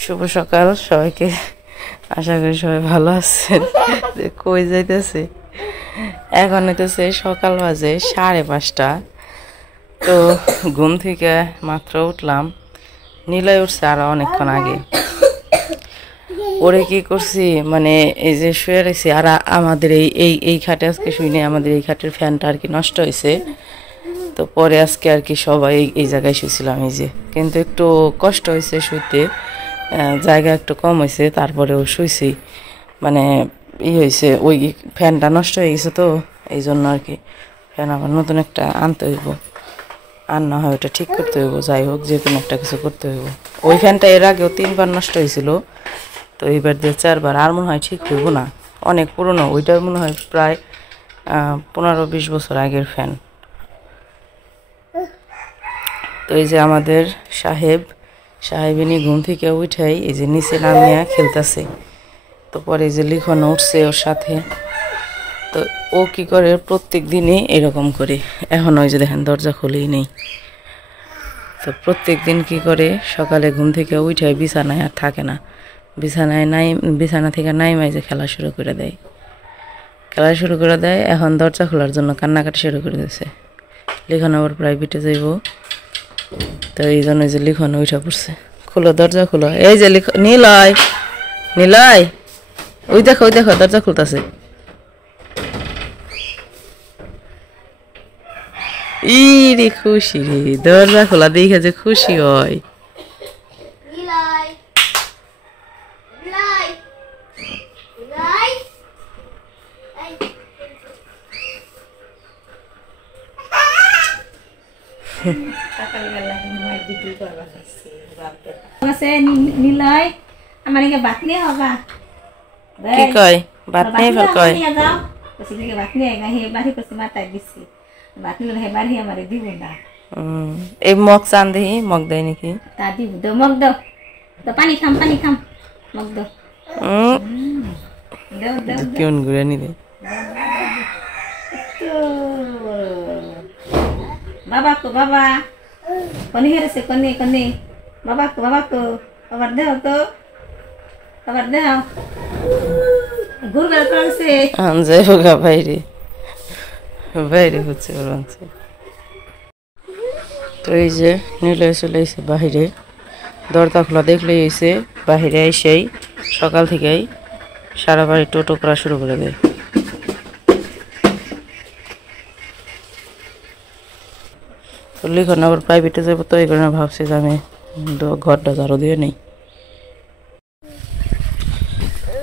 শুভ সকাল সবাইকে। আশা করি সবাই ভালো আছেন। কই যাইতেছে, এখন হইতেছে সকাল বাজে 5:30। তো ঘুম থেকে মাত্র উঠলাম, নীলয় উঠছে আরো অনেকক্ষণ আগে। ওরে কি করছি, মানে এই যে শুয়ে রয়েছি, আর আমাদের এই খাটে আজকে শুইনি, আমাদের এই খাটের ফ্যানটা আর কি নষ্ট হয়েছে। তো পরে আজকে আর কি সবাই এই জায়গায় শুয়েছিলাম, এই যে। কিন্তু একটু কষ্ট হয়েছে শুইতে, জায়গা একটু কম হয়েছে, তারপরেও শুইছি। মানে হয়েছে, ওই ফ্যানটা নষ্ট হয়ে গেছে, তো এই জন্য আর কি ফ্যান আবার নতুন একটা আনতে হইব, আর না হয় ওটা ঠিক করতে হইব। যাই হোক, যে কোনো একটা কিছু করতে হইব। ওই ফ্যানটা এর আগেও 3বার নষ্ট হয়েছিল, তো এইবার দিয়ে 4বার। আর মনে হয় ঠিক হইব না, অনেক পুরনো। ওইটার মনে হয় প্রায় 15-20 বছর আগের ফ্যান। তো এই যে আমাদের সাহেবিনী ঘুম থেকে উঠাই এই যে নিচে নামিয়া খেলতেছে। তো পরে এই যে লিখন উঠছে ওর সাথে। তো ও কি করে প্রত্যেক দিনই এরকম করে, এখন ওই যে দেখেন দরজা খুলেই নেই। তো প্রত্যেক দিন কি করে, সকালে ঘুম থেকে উঠাই বিছানায় আর থাকে না, বিছানা থেকে নাইমাই যে খেলা শুরু করে দেয়। এখন দরজা খোলার জন্য কান্নাকাটি শুরু করে দিয়েছে। লিখন আবার প্রাইভেটে যাইব, তো এই জন্য যে লিখন উঠা পড়ছে। খুলো, দরজা খুলো। এই যে নিলয়, ওই দেখো দরজা খুলতেছে। রে খুশি রে, দরজা খোলা দেখে যে খুশি হয়। নিলয় আমার ভাত নিয়ে হবা কি কয়, ভাত নিয়ে ফেল কয় ভাত নিয়ে বাড়ি করছে মাথায় দিচ্ছি, ভাত নিলে বাড়ি আমার দিব না। এই মগ চান দেখি, মগ দেয় নাকি? তা দিব, দাও মগ দাও, তো পানি খাম মগ দাও। কেমন ঘুরে নিবে বাবা কনি হেরেছে, কনি বাবা আবার দেও তো, আবার দেও। ঘুরবার করছে যাই হোক, বাইরে হচ্ছে বলছে। তো এই যে নিলয় চলে এসে বাহিরে, দরজা খোলা দেখলেই এসে বাহিরে এসেই সকাল থেকেই সারা বাড়ি টোটো করা শুরু করে দেয়। তো লিখন আবার প্রাইভেটে যাবো, তো এই কারণে ভাবছি যে আমি ঘরটা ঝাড়ু দিয়ে নেই।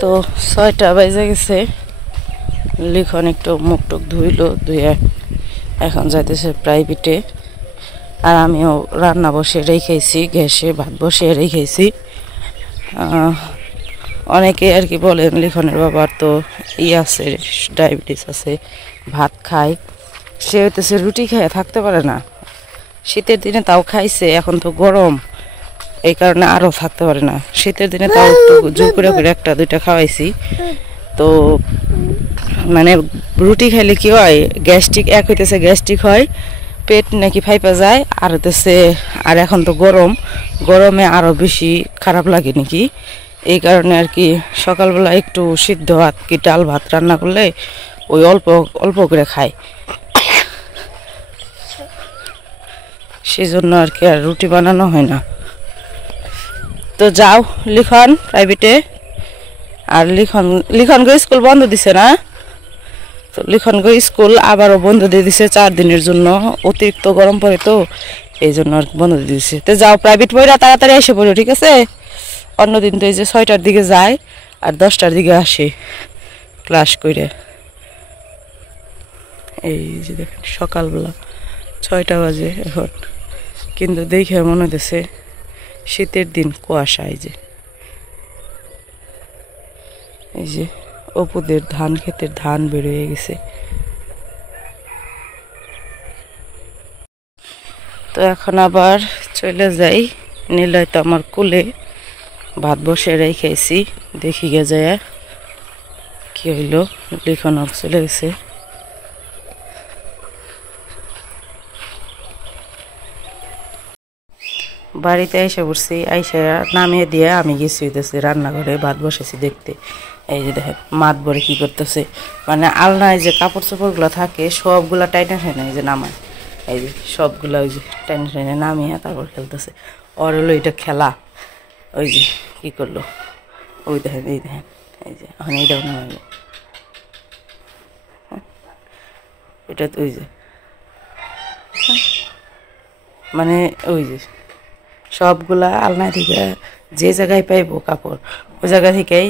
তো 6টা বাজে গেছে, লিখন একটু মুখ টুক ধুয়ে এখন যাইতেছে প্রাইভেটে। আর আমিও রান্না বসে রেখেছি, গ্যাসে ভাত বসিয়ে রেখেছি। অনেকে আর কি বলেন লিখনের বাবার তো আছে, ডায়াবেটিস আছে, ভাত খায়, সে হইতেছে রুটি খেয়ে থাকতে পারে না। শীতের দিনে তাও খাইছে, এখন তো গরম, এই কারণে আরও থাকতে পারে না। শীতের দিনে তাও একটু জোর করে 1-2টা খাওয়াইছি। তো মানে রুটি খাইলে কি হয়, গ্যাস্ট্রিক হইতেছে, গ্যাস্ট্রিক হয়, পেট নাকি ফাইপা যায়। আর হইতেছে, আর এখন তো গরমে আরও বেশি খারাপ লাগে নাকি। এই কারণে আর কি সকালবেলা একটু সিদ্ধ ভাত কি ডাল ভাত রান্না করলে ওই অল্প করে খায়, সেজন্য আর কি আর রুটি বানানো হয় না। তো যাও লিখন প্রাইভেটে। আর লিখন গো স্কুল বন্ধ দিছে না, তো লিখন গো স্কুল আবারও বন্ধ দিয়ে দিছে 4 দিনের জন্য। অতিরিক্ত গরম পড়ে, তো এই জন্য আর বন্ধ দিয়ে দিছে। তো যাও প্রাইভেট পড়া তাড়াতাড়ি এসে পড়ো, ঠিক আছে? অন্যদিন তো এই যে 6টার দিকে যায় আর 10টার দিকে আসে ক্লাস করে। এই যে দেখেন সকালবেলা 6টা বাজে এখন, কিন্তু দেখে মনে হতেছে শীতের দিন, কুয়াশা। এই যে অপুদের ধান ক্ষেতের ধান বের হয়ে গেছে। তো এখন আবার চলে যাই, নিলয় তো আমার কোলে, ভাত বসে রেখেছি, দেখি গে যায় কি হইলো। লিখন চলে গেছে। বাড়িতে এসে পড়ছি, আইসা নামিয়ে দিয়ে আমি গেছি হইতেছি রান্নাঘরে ভাত বসেছি দেখতে। এই যে দেখেন মাত বরে কি করতেছে, মানে আলনায় যে কাপড় চোপড়গুলো থাকে সবগুলা টাইনা ঠাইনা এই যে নামায়, এই যে সবগুলা ওই যে টাইনা ঠাইনা নামিয়ে তারপর খেলতেছে। ওর হলো এটা খেলা। ওই যে কি করলো, ওই দেখেন এই দেখেন, এই যে এখন এইটাও নামাইল। এটা তো ওই যে মানে ওই যে সবগুলা আলনা থেকে যে জায়গায় পাইবো কাপড় ওই জায়গা থেকেই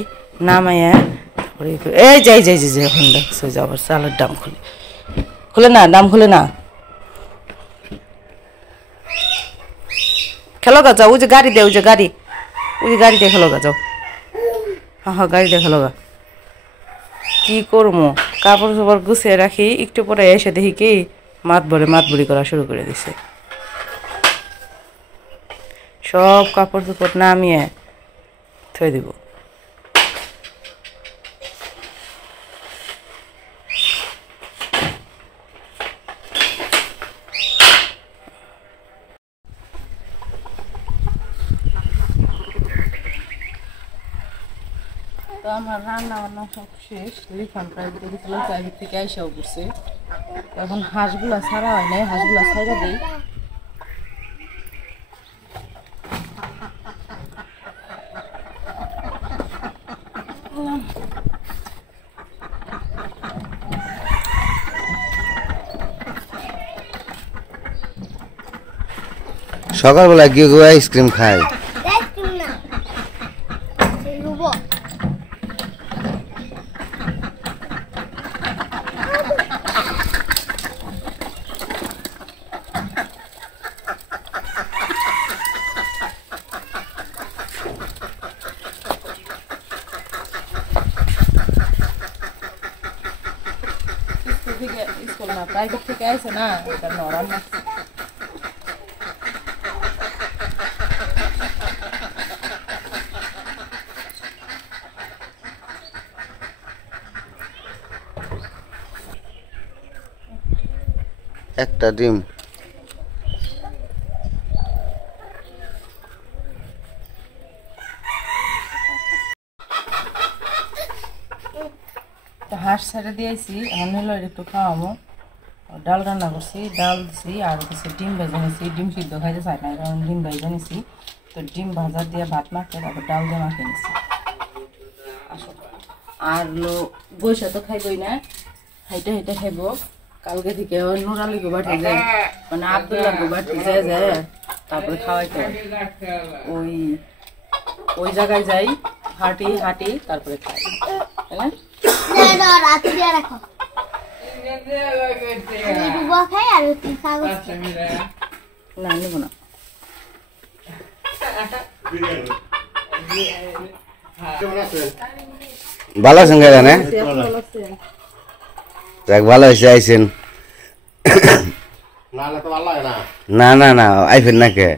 নামাইয়া তারপরে এই যাই যাই যে এখন দেখছো যে আবার চালের দাম খুলে খুলে না, দাম খুলে না। খেলো গা যাও, ওই যে গাড়ি দে, ওই যে গাড়ি, ওই যে গাড়ি দিয়ে খেলো গা যাও। হ্যাঁ হ্যাঁ গাড়ি দিয়ে খেলো গা। কি করবো, কাপড় চোপড় গুছিয়ে রাখি, একটু পরে এসে দেখি কি মাত বুড়ি করা শুরু করে দিছে। সব কাপড় চোপড় নামিয়ে থই দিব। তো আমার রান্না বান্না সব শেষ, লিখান প্রায় গেছিলাম, প্রাইভেট থেকে আইসাও করছে। এখন হাঁসগুলা ছাড়া হয় নাই, হাঁসগুলা ছাইড়া দিই। সকালবেলা গিয়ে গিয়ে আইসক্রিম খায়। স্কুল না, প্রাইভেট থেকে আইসে না, এটা নরম না। একটা ডিম। হাঁস ছেড়ে দিয়েছি, এখন হলো একটু খাওয়াবো। ডাল রান্না করছি, ডাল দিছি, আর কিছু ডিম ভেজে নিছি। ডিম সিদ্ধ খাইতে চাই না, কারণ ডিম ভেজে নিছি। তো ডিম ভাজা দিয়ে ভাত মাখিয়ে তারপর ডাল দিয়ে মাখিয়ে নিছি। আর বৈশা তো খাইবই না, হাইটা হাইটা খাইব। কালকে থেকে নুরালি গোবাঠি যায়, মানে আব্দুল্লাহ গোবাঠি যায় যায়, তারপরে খাওয়াইতে ওই ওই জায়গায় যাই, হাঁটি হাঁটি তারপরে খাই, তাই না? না নেব না। ভালো আছেন গাইলা না? যাক ভালো হয়েছে আইসেন। না না না আইফেন না কে?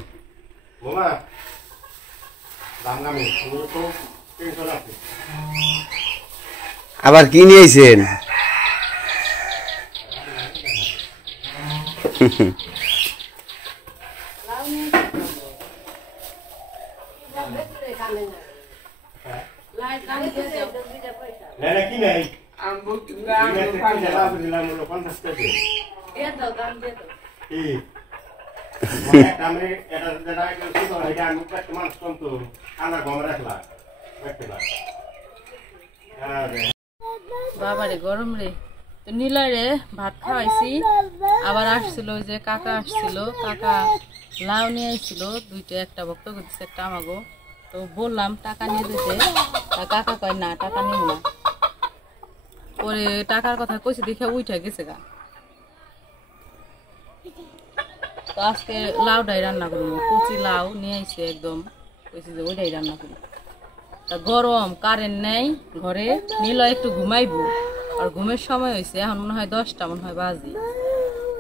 আবার কি নিয়ে আইসেন? বাবারে গরম রে। তো নীলয় ভাত খাওয়াইছি, আবার আসছিল ওই যে কাকা আসছিল, কাকা লাউ নিয়ে আসছিল দুইটা, একটা ভক্ত করতেছে একটা আমাগো। তো বললাম টাকা নিয়ে দিতে, কাকা কয় না টাকা নিব না। পরে টাকার কথা কইছে দেখে উঠে গেছে গা। তো আজকে লাউটাই রান্না করবো, কচি লাউ নিয়ে আইছে একদম, কইছে যে ওইটাই রান্না করবো। তা গরম, কারেন্ট নেই ঘরে, নীলয় একটু ঘুমাইবো, আর ঘুমের সময় হয়েছে এখন মনে হয় 10টা মনে হয় বাজে,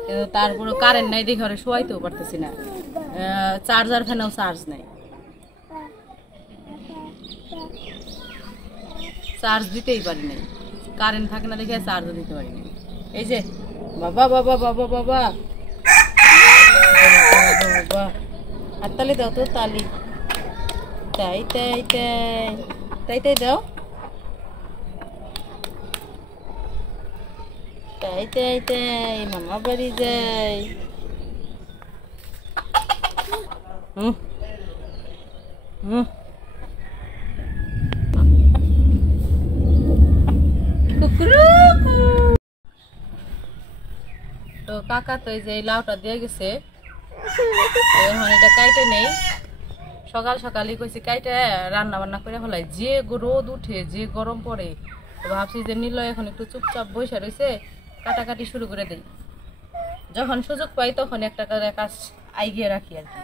কিন্তু তারপরে কারেন্ট নাই দেখে ঘরে শোয়াইতেও পারতেছি না। চার্জার ফ্যানেও চার্জ নাই, চার্জ দিতেই পারি নাই, কারেন্ট থাকে না দেখে চার্জও দিতে পারি নাই। এই যে বাবা বাবা বাবা বাবা বাবা, আর তালি দাও তো তালি তাই তাই তাই তাই তাই দাও তাই তাই তাই মামা বাড়ি যাই হুম হুম তো কাকা তো এই যে লাউটা দিয়ে গেছে এখন এটা কাইটে নেই সকাল সকালই কইছি কাইটে রান্না বান্না করে ফেলাই যে রোদ উঠে যে গরম পড়ে তো ভাবছি যে নিলয় এখন একটু চুপচাপ বসে রয়েছে কাটাকাটি শুরু করে দেই যখন সুযোগ পাই তখন একটা কাজ আইগিয়ে রাখি আর কি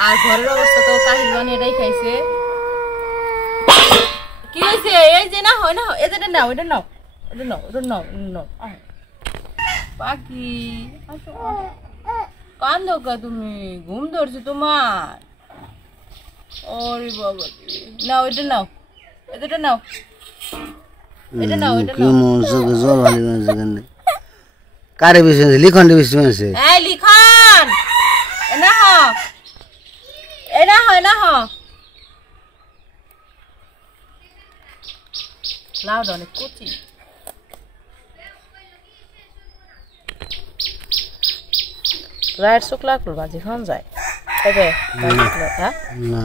আর ঘরের অবস্থা তো কাহিল বানিয়ে খাইছে কি হয়েছে এই যে না হয় না এই যে নাও এটা নাও এটা নাও এটা নাও নাও পাখি কান্দো কা তুমি ঘুম ধরছে তোমার ওরে বাবা নাও এটা নাও এটা নাও এটা নাও এটা নাও মন চোখে জল হালি মানে কারে বেশি লিখন বেশি আছে এই লিখন এনা হ এনা হয় না হ লাউড অনেক কুচি রাইট শুকলা করো বাজি খান যায় তবে হ্যাঁ না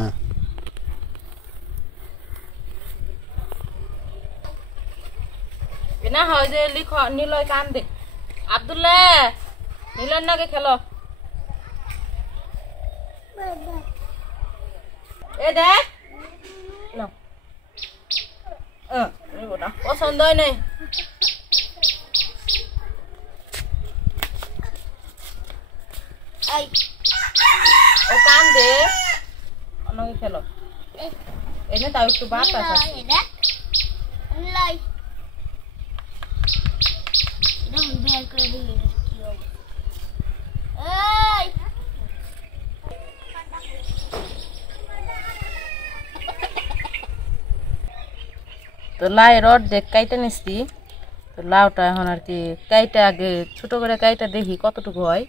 এনা হয় যে লিখো নিলয় কান দে আব্দুল্লাহ নিলয় নাকে খেলো এ দেখ নাও না পছন্দ হয় নাই ও কান দে অনকে খেলো এনে তাও একটু বাতাস আছে তো লাই রড দেখ কাইটা নিচ্ছি তো লাউটা এখন আর কি কাইটা আগে ছোট করে কাইটা দেখি কতটুকু হয়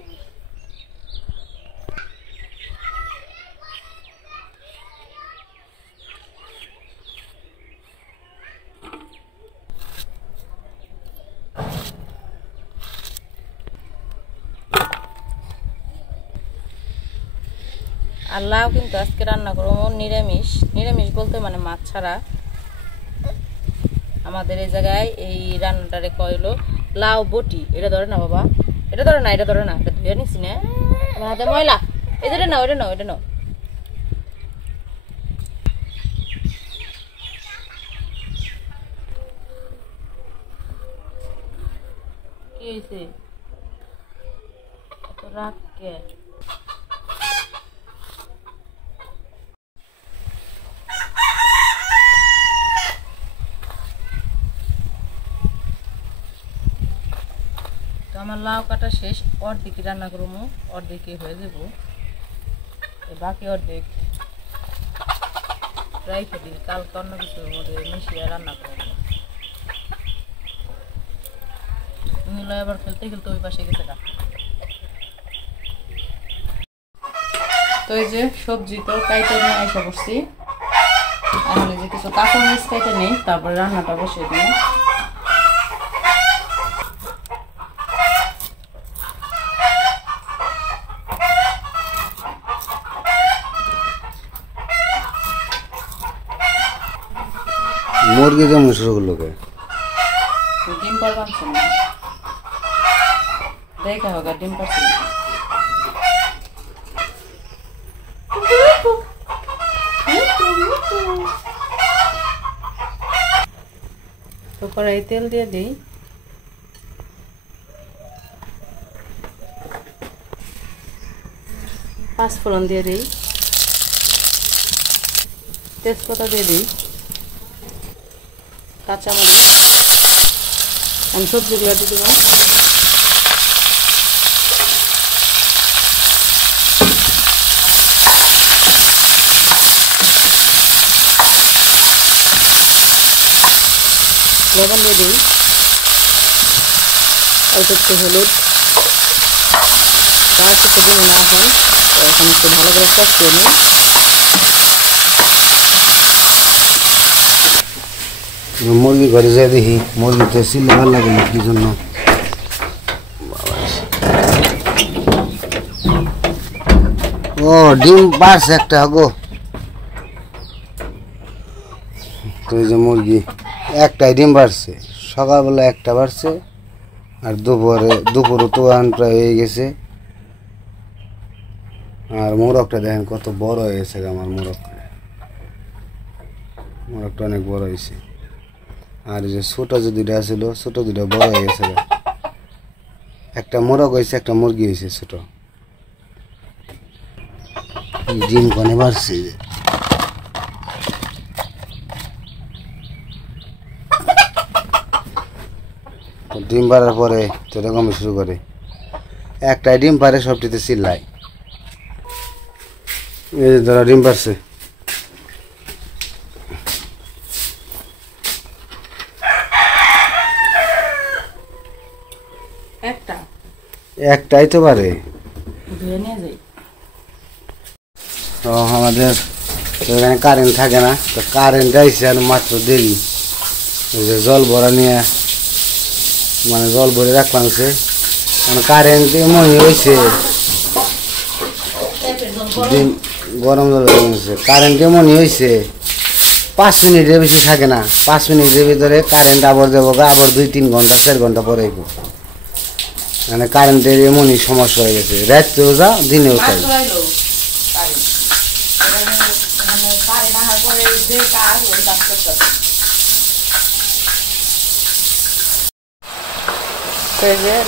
আর লাউ কিন্তু আজকে রান্না করবো নিরামিষ নিরামিষ বলতে মানে মাছ ছাড়া আমাদের এই জায়গায় এই রান্নাটারে কইলো লাউ বটি এটা ধরে না বাবা এটা ধরে না এটা ধরে না এটা ধুয়ে নিছি না আমার হাতে ময়লা এটা নাও এটা নাও এটা নাও কি হয়েছে এত রাগ কে আমার লাউ কাটা শেষ অর্ধেকই রান্না করবো অর্ধেকই হয়ে যাব বাকি অর্ধেক রাইখে দিই কালকে অন্য কিছুর মধ্যে মিশিয়ে রান্না করবো আবার খেলতে খেলতে ওই পাশে গেছে না তো এই যে সবজি তো কাইটে নিয়ে এসে করছি এখন এই যে কিছু কাঁচা মরিচ কাইটে নেই তারপরে রান্নাটা বসিয়ে দিই মুরগি যেমন শুরু করলো কে ডিম পারবান দেখা হোক ডিম পারছি তো কড়াই তেল দিয়ে দিই পাঁচফোড়ন দিয়ে দিই তেজপাতা দিয়ে দিই কাঁচামরিচ আমি সবজিগুলো দিয়ে দেবো লবণ দিয়ে দিই অল্প একটু হলুদ তার সাথে দিন না এখন এখন একটু ভালো করে কষিয়ে নিই। মুরগি ঘরে যাই দেখি মুরগিতে সিলে ভালো লাগে না কি জন্য। ও ডিম পারছে একটা গো। তো এই যে মুরগি একটাই ডিম পারছে, সকালবেলা একটা পারছে, আর দুপুরে তো প্রায় হয়ে গেছে। আর মোরগটা দেখেন কত বড় হয়ে গেছে আমার মোরগটা অনেক বড় হয়েছে। আর এই যে ছোট যে দুইটা ছিল ছোট দুইটা বড় হয়ে গেছে, একটা মোরগ হয়েছে একটা মুরগি হয়েছে ছোট। ডিম কনে বাড়ছে ডিম পাড়ার পরে তো এরকম শুরু করে, একটাই ডিম পারে সবটিতে চিল্লায়। এই যে ধরা ডিম পারছে, একটাই তো পারে। তো আমাদের এখানে কারেন্ট থাকে না, তো কারেন্ট আইসে আর মাত্র দেরি। ওই যে জল ভরা নিয়ে মানে জল ভরে রাখলাম, সে মানে কারেন্ট এমন হয়েছে গরম জল হয়েছে। কারেন্ট এমনই হয়েছে 5 মিনিটের বেশি থাকে না, 5 মিনিটের ভিতরে কারেন্ট আবার যাবো, আবার 2-3 ঘন্টা 4 ঘন্টা পরে মানে কারেন্টের এমনই সমস্যা হয়ে গেছে, রাত্রেও যা দিনেও তাই।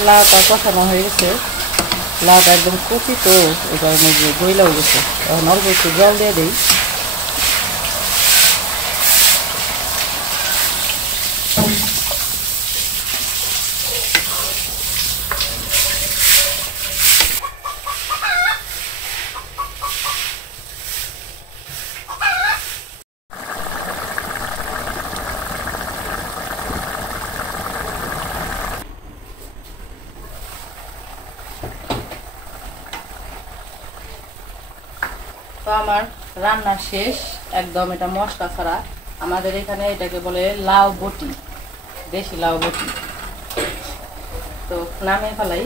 লাউটা কষানো হয়ে গেছে, লাউটা একদম কচি তো এই কারণে গইলাও গেছে। এখন অল্প একটু জল দিয়ে দিই। তো আমার রান্না শেষ একদম, এটা মশলা ছাড়া। আমাদের এখানে এটাকে বলে লাউ বটি, দেশি লাউ বটি। তো নামে ফেলাই।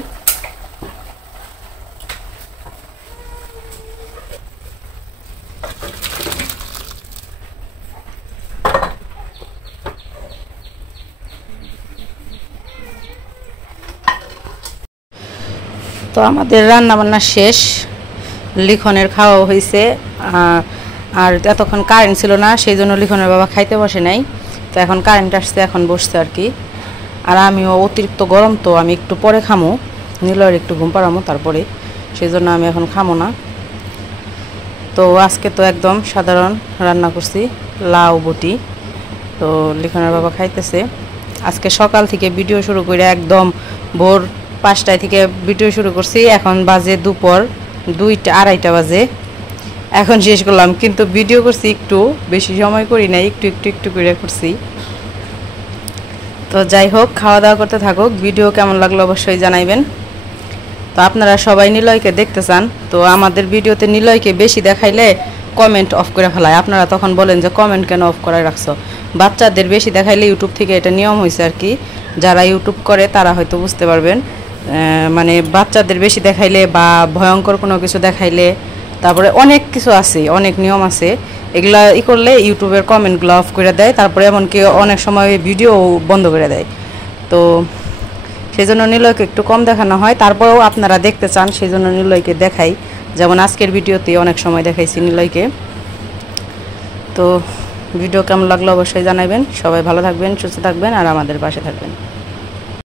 তো আমাদের রান্না বান্না শেষ, লিখনের খাওয়া হয়েছে। আর এতক্ষণ কারেন্ট ছিল না, সেই জন্য লিখনের বাবা খাইতে বসে নাই। তো এখন কারেন্ট আসছে, এখন বসছে আর কি। আর আমিও অতিরিক্ত গরম, তো আমি একটু পরে খামো, নিলয়ের একটু ঘুম পাড়ামো তারপরে, সেই জন্য আমি এখন খামো না। তো আজকে তো একদম সাধারণ রান্না করছি, লাউ বটি। তো লিখনের বাবা খাইতেছে। আজকে সকাল থেকে ভিডিও শুরু করে একদম ভোর 5টায় থেকে ভিডিও শুরু করছি, এখন বাজে দুপুর 2-2:30 বাজে, এখন শেষ করলাম। কিন্তু ভিডিও করছি একটু বেশি সময় করি নাই, একটু করে করছি। তো যাই হোক, খাওয়া দাওয়া করতে থাকুক। ভিডিও কেমন লাগলো অবশ্যই জানাইবেন। তো আপনারা সবাই নিলয়কে দেখতে চান, তো আমাদের ভিডিওতে নিলয়কে বেশি দেখাইলে কমেন্ট অফ করে ফেলায়। আপনারা তখন বলেন যে কমেন্ট কেন অফ করে রাখছো। বাচ্চাদের বেশি দেখাইলে ইউটিউব থেকে এটা নিয়ম হয়েছে আর কি, যারা ইউটিউব করে তারা হয়তো বুঝতে পারবেন। মানে বাচ্চাদের বেশি দেখাইলে বা ভয়ঙ্কর কোনো কিছু দেখাইলে, তারপরে অনেক কিছু আছে, অনেক নিয়ম আছে, এগুলা করলে ইউটিউবের কমেন্টগুলো অফ করে দেয়। তারপরে এমনকি অনেক সময় ভিডিও বন্ধ করে দেয়। তো সেই জন্য নিলয়কে একটু কম দেখানো হয়, তারপরেও আপনারা দেখতে চান, সেই জন্য নিলয়কে দেখাই। যেমন আজকের ভিডিওতে অনেক সময় দেখাইছি নিলয়কে। তো ভিডিও কেমন লাগলো অবশ্যই জানাবেন। সবাই ভালো থাকবেন, সুস্থ থাকবেন, আর আমাদের পাশে থাকবেন।